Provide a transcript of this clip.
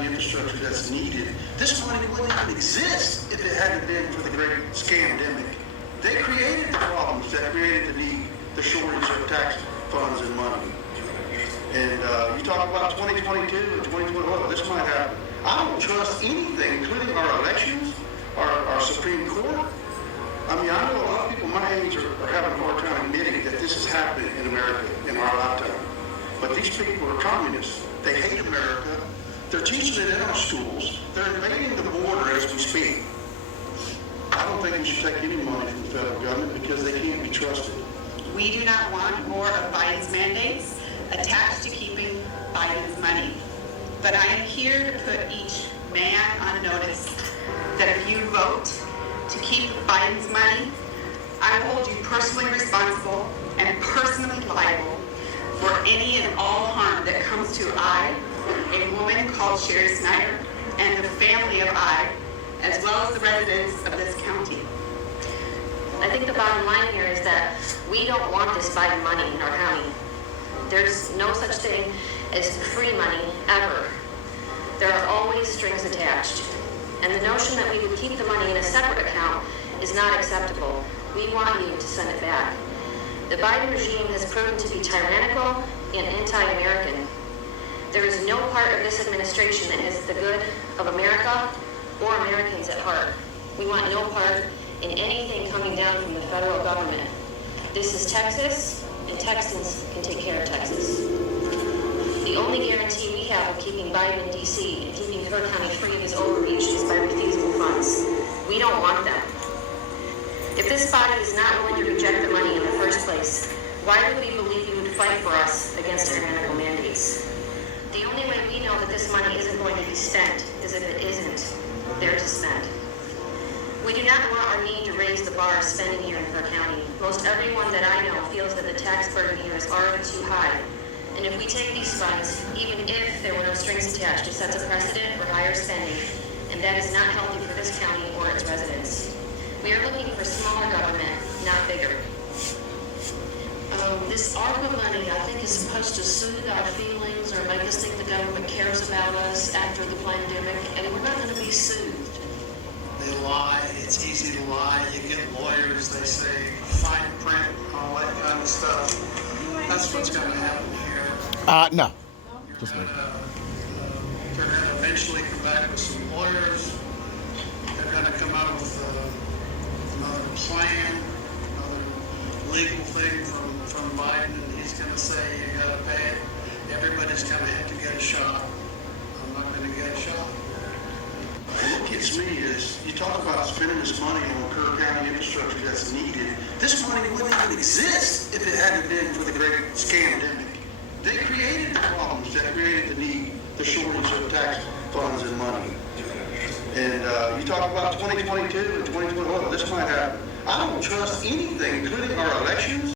infrastructure that's needed. This money wouldn't even exist if it hadn't been for the great scandemic. They created the problems that created the need, the shortage of tax funds and money. And you talk about 2022 and 2021, this might happen. I don't trust anything, including our elections, our Supreme Court. I mean, I know a lot of people my age are having a hard time admitting that this is happening in America in our lifetime. But these people are communists. They hate America. They're teaching it in our schools. They're invading the border as we speak. I don't think we should take any money from the federal government because they can't be trusted. We do not want more of Biden's mandates attached to keeping Biden's money. But I am here to put each man on notice that if you vote to keep Biden's money, I will hold you personally responsible and personally liable for any and all harm that comes to I, a woman called Sherry Snyder, and the family of I, as well as the residents of this county. I think the bottom line here is that we don't want this Biden money in our county. There's no such thing as free money, ever. There are always strings attached. And the notion that we would keep the money in a separate account is not acceptable. We want you to send it back. The Biden regime has proven to be tyrannical and anti-American. There is no part of this administration that has the good of America or Americans at heart. We want no part in anything coming down from the federal government. This is Texas, and Texans can take care of Texas. The only guarantee we have of keeping Biden in D.C. and keeping Kerr County free of his overreach is by refusing funds. We don't want them. If this body is not willing to reject the money in the first place, why would we believe you would fight for us against tyrannical mandates? The only way we know that this money isn't going to be spent is if it isn't there to spend. We do not want our need to raise the bar of spending here in Kerr County. Most everyone that I know feels that the tax burden here is already too high. And if we take these funds, even if there were no strings attached, it sets a precedent for higher spending, and that is not healthy for this county or its residents. We are looking for smaller government, not bigger. This ARPA money, I think, is supposed to soothe our feelings or make us think the government cares about us after the pandemic, and we're not going to be soothed. They lie. It's easy to lie. You get lawyers, they say fine print, all that kind of stuff. That's what's going to happen here. No. Just me. They're going to eventually come back with some lawyers. They're going to come out with another plan, another legal thing from Biden, and he's going to say you got to pay it. Everybody's going to have to get a shot. I'm not going to get a shot. What gets me is, you talk about spending this money on Kerr County infrastructure that's needed. This money wouldn't even exist if it hadn't been for the great scandemic. They created the problems that created the need, the shortage of tax funds and money. And you talk about 2022 and 2021, this might happen. I don't trust anything, including our elections.